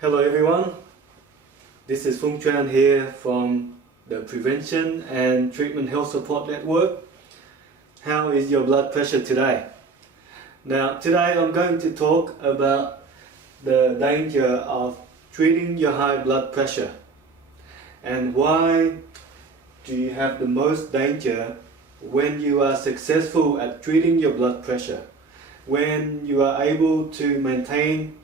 Hello everyone, this is Phung Tran here from the Prevention and Treatment Health Support Network. How is your blood pressure today? Now today I'm going to talk about the danger of treating your high blood pressure and why do you have the most danger when you are successful at treating your blood pressure, when you are able to maintain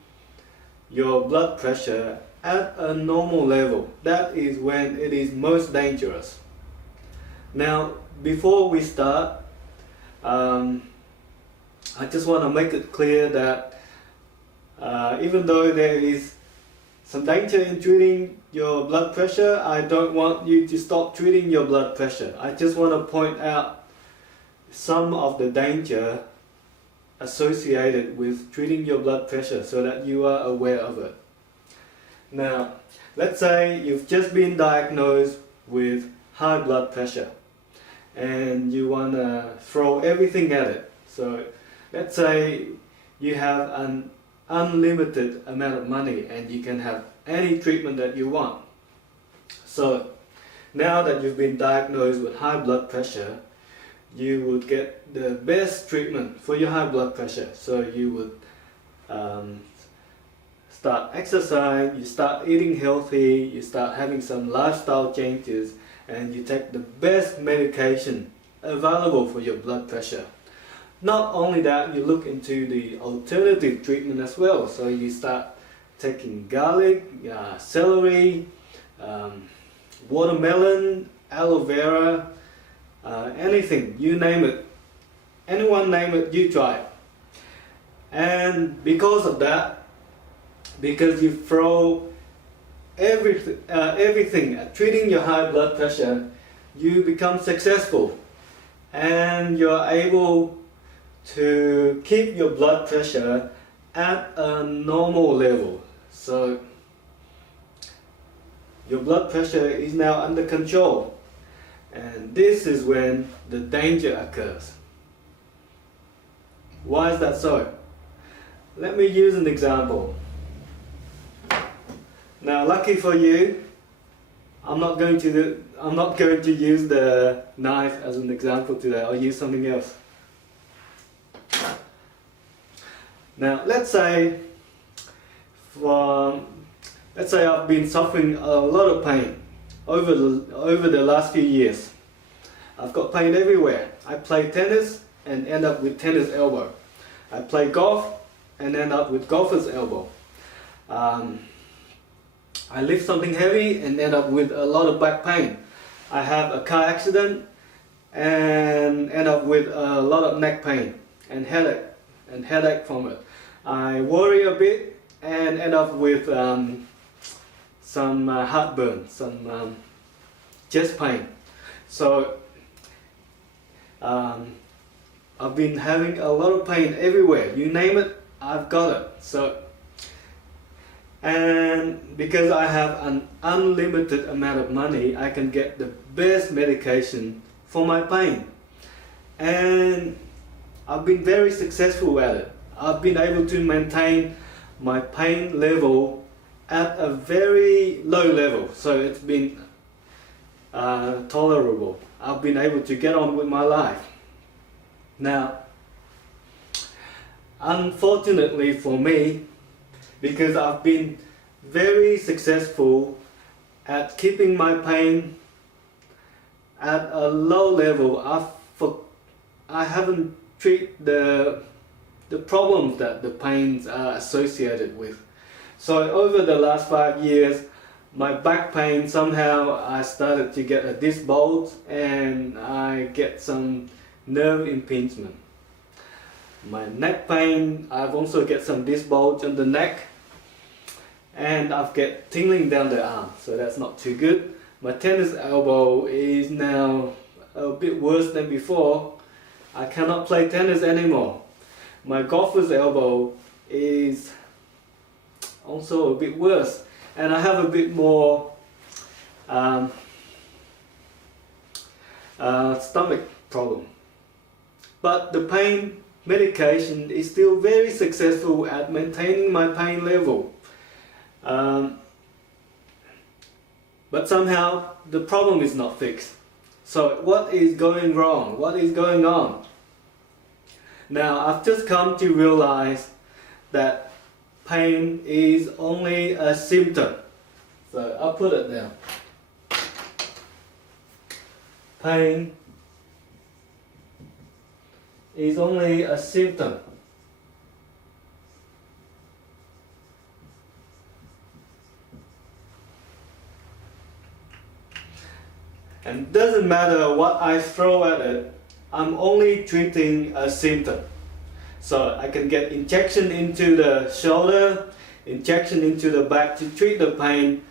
your blood pressure at a normal level. That is when it is most dangerous. Now before we start, I just want to make it clear that even though there is some danger in treating your blood pressure, I don't want you to stop treating your blood pressure. I just want to point out some of the danger associated with treating your blood pressure so that you are aware of it. Now, let's say you've just been diagnosed with high blood pressure and you want to throw everything at it. So let's say you have an unlimited amount of money and you can have any treatment that you want. So now that you've been diagnosed with high blood pressure, you would get the best treatment for your high blood pressure. So you would start exercising, you start eating healthy, you start having some lifestyle changes, and you take the best medication available for your blood pressure. Not only that, you look into the alternative treatment as well. So you start taking garlic, celery, watermelon, aloe vera, anything, you name it, anyone name it, you try it. And because of that, because you throw everything at treating your high blood pressure, you become successful and you're able to keep your blood pressure at a normal level. So your blood pressure is now under control. And this is when the danger occurs. Why is that so? Let me use an example. Now, lucky for you, I'm not going to use the knife as an example today. I'll use something else. Now, let's say I've been suffering a lot of pain over the last few years. I've got pain everywhere. I play tennis and end up with tennis elbow. I play golf and end up with golfer's elbow. I lift something heavy and end up with a lot of back pain. I have a car accident and end up with a lot of neck pain and headache from it. I worry a bit and end up with some heartburn, some chest pain. So I've been having a lot of pain everywhere. You name it, I've got it. So, and because I have an unlimited amount of money, I can get the best medication for my pain. And I've been very successful at it. I've been able to maintain my pain level at a very low level, so it's been tolerable. I've been able to get on with my life. Now, unfortunately for me, because I've been very successful at keeping my pain at a low level, I haven't treated the problems that the pains are associated with. So over the last 5 years, my back pain, somehow I started to get a disc bulge and I get some nerve impingement. My neck pain, I've also get some disc bulge on the neck, and I've get tingling down the arm, so that's not too good. My tennis elbow is now a bit worse than before. I cannot play tennis anymore. My golfer's elbow is also a bit worse, and I have a bit more stomach problem. But the pain medication is still very successful at maintaining my pain level. But somehow the problem is not fixed. So what is going wrong? What is going on? Now I've just come to realize that pain is only a symptom. So I'll put it down. Pain is only a symptom. And it doesn't matter what I throw at it, I'm only treating a symptom. So I can get injection into the shoulder, injection into the back to treat the pain,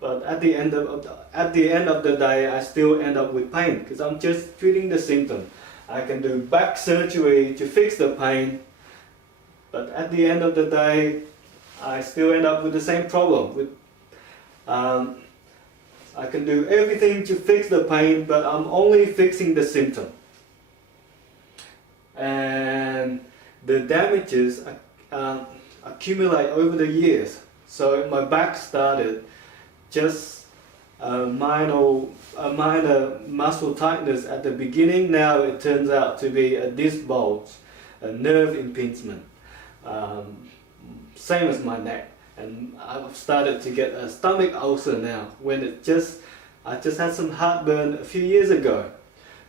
but at the end of the day I still end up with pain because I'm just treating the symptom. I can do back surgery to fix the pain, but at the end of the day I still end up with the same problem. I can do everything to fix the pain, but I'm only fixing the symptom. And the damages accumulate over the years. So my back started just a minor muscle tightness at the beginning. Now it turns out to be a disc bulge, a nerve impingement, same as my neck. And I've started to get a stomach ulcer now when I just had some heartburn a few years ago.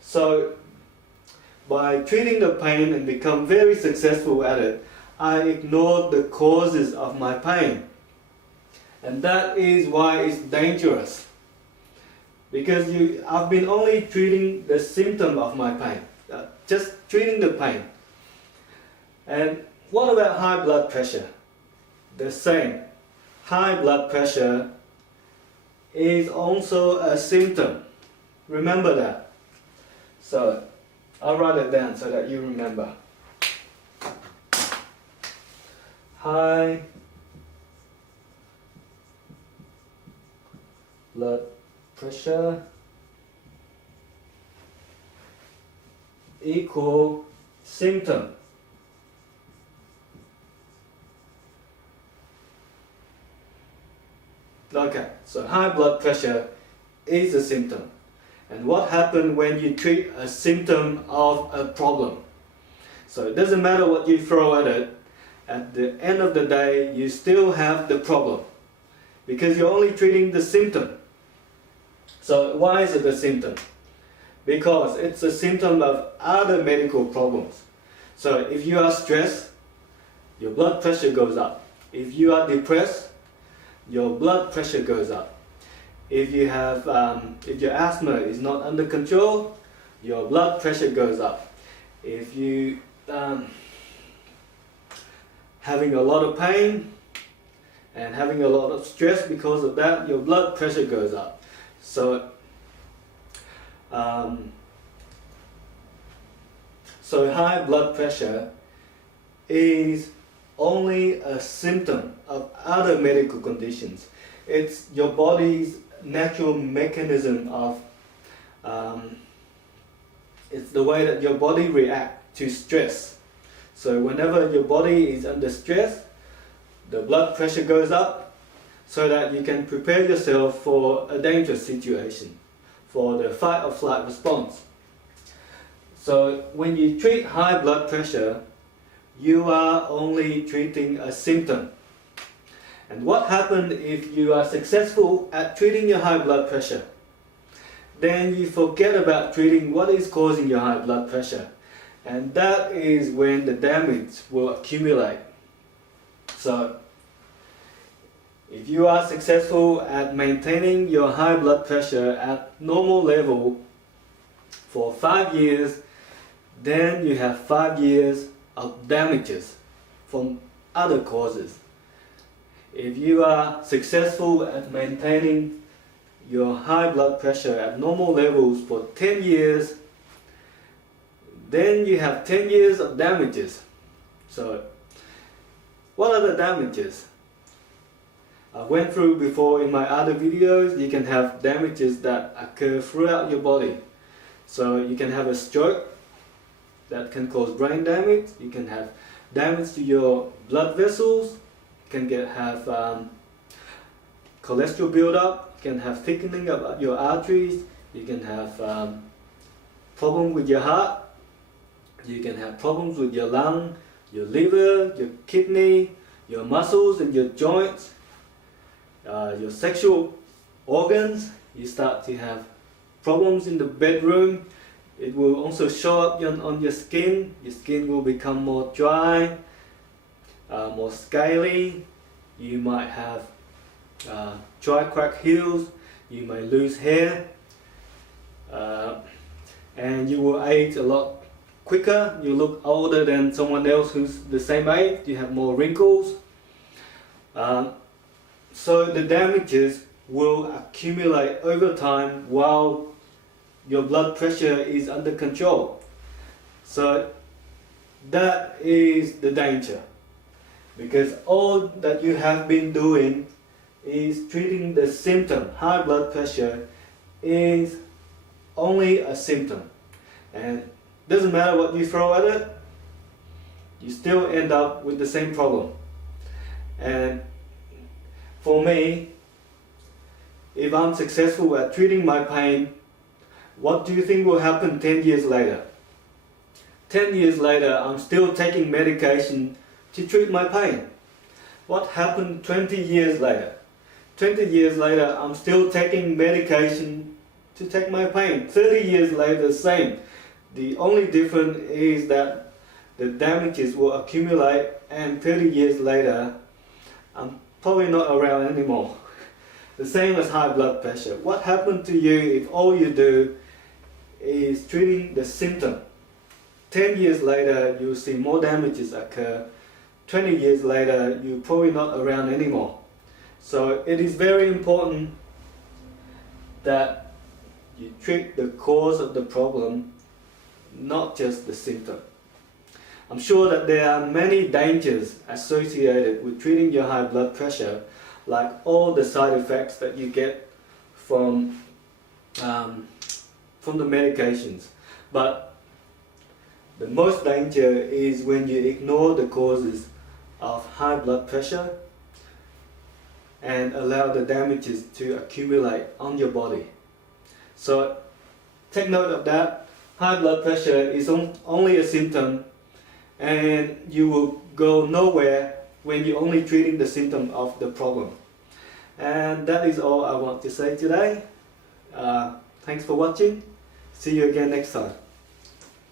So by treating the pain and become very successful at it, I ignored the causes of my pain. And that is why it's dangerous. Because I've been only treating the symptom of my pain, just treating the pain. And what about high blood pressure? The same. High blood pressure is also a symptom. Remember that. So I'll write it down so that you remember. High blood pressure equal symptom. Okay, so high blood pressure is a symptom. And what happens when you treat a symptom of a problem? So it doesn't matter what you throw at it, at the end of the day you still have the problem. Because you're only treating the symptom. So why is it a symptom? Because it's a symptom of other medical problems. So if you are stressed, your blood pressure goes up. If you are depressed, your blood pressure goes up. If you have, if your asthma is not under control, your blood pressure goes up. If you having a lot of pain and having a lot of stress because of that, your blood pressure goes up. So, so high blood pressure is only a symptom of other medical conditions. It's your body's natural mechanism of, it's the way that your body reacts to stress. So whenever your body is under stress, the blood pressure goes up so that you can prepare yourself for a dangerous situation, for the fight or flight response. So when you treat high blood pressure, you are only treating a symptom. And what happens if you are successful at treating your high blood pressure? Then you forget about treating what is causing your high blood pressure. And that is when the damage will accumulate. So, if you are successful at maintaining your high blood pressure at normal level for 5 years, then you have 5 years of damages from other causes. If you are successful at maintaining your high blood pressure at normal levels for 10 years, then you have 10 years of damages. So, what are the damages? I went through before in my other videos. You can have damages that occur throughout your body. So you can have a stroke that can cause brain damage. You can have damage to your blood vessels, have cholesterol buildup, you can have thickening of your arteries, you can have problem with your heart, you can have problems with your lung, your liver, your kidney, your muscles and your joints, your sexual organs. You start to have problems in the bedroom. It will also show up on your skin. Your skin will become more dry, more scaly. You might have dry, cracked heels. You may lose hair, and you will age a lot quicker. You look older than someone else who's the same age. You have more wrinkles. So the damages will accumulate over time while your blood pressure is under control. So that is the danger, because all that you have been doing is treating the symptom. High blood pressure is only a symptom, and doesn't matter what you throw at it, you still end up with the same problem. And for me, if I'm successful at treating my pain, what do you think will happen 10 years later? 10 years later, I'm still taking medication to treat my pain. What happened 20 years later? 20 years later, I'm still taking medication to take my pain. 30 years later, same. The only difference is that the damages will accumulate, and 30 years later, I'm probably not around anymore. The same as high blood pressure. What happened to you if all you do is treating the symptom? 10 years later, you'll see more damages occur. 20 years later, you're probably not around anymore. So it is very important that you treat the cause of the problem, not just the symptom. I'm sure that there are many dangers associated with treating your high blood pressure, like all the side effects that you get from the medications. But the most danger is when you ignore the causes of high blood pressure and allow the damages to accumulate on your body. So take note of that. High blood pressure is only a symptom, and you will go nowhere when you're only treating the symptom of the problem. And that is all I want to say today. Thanks for watching. See you again next time.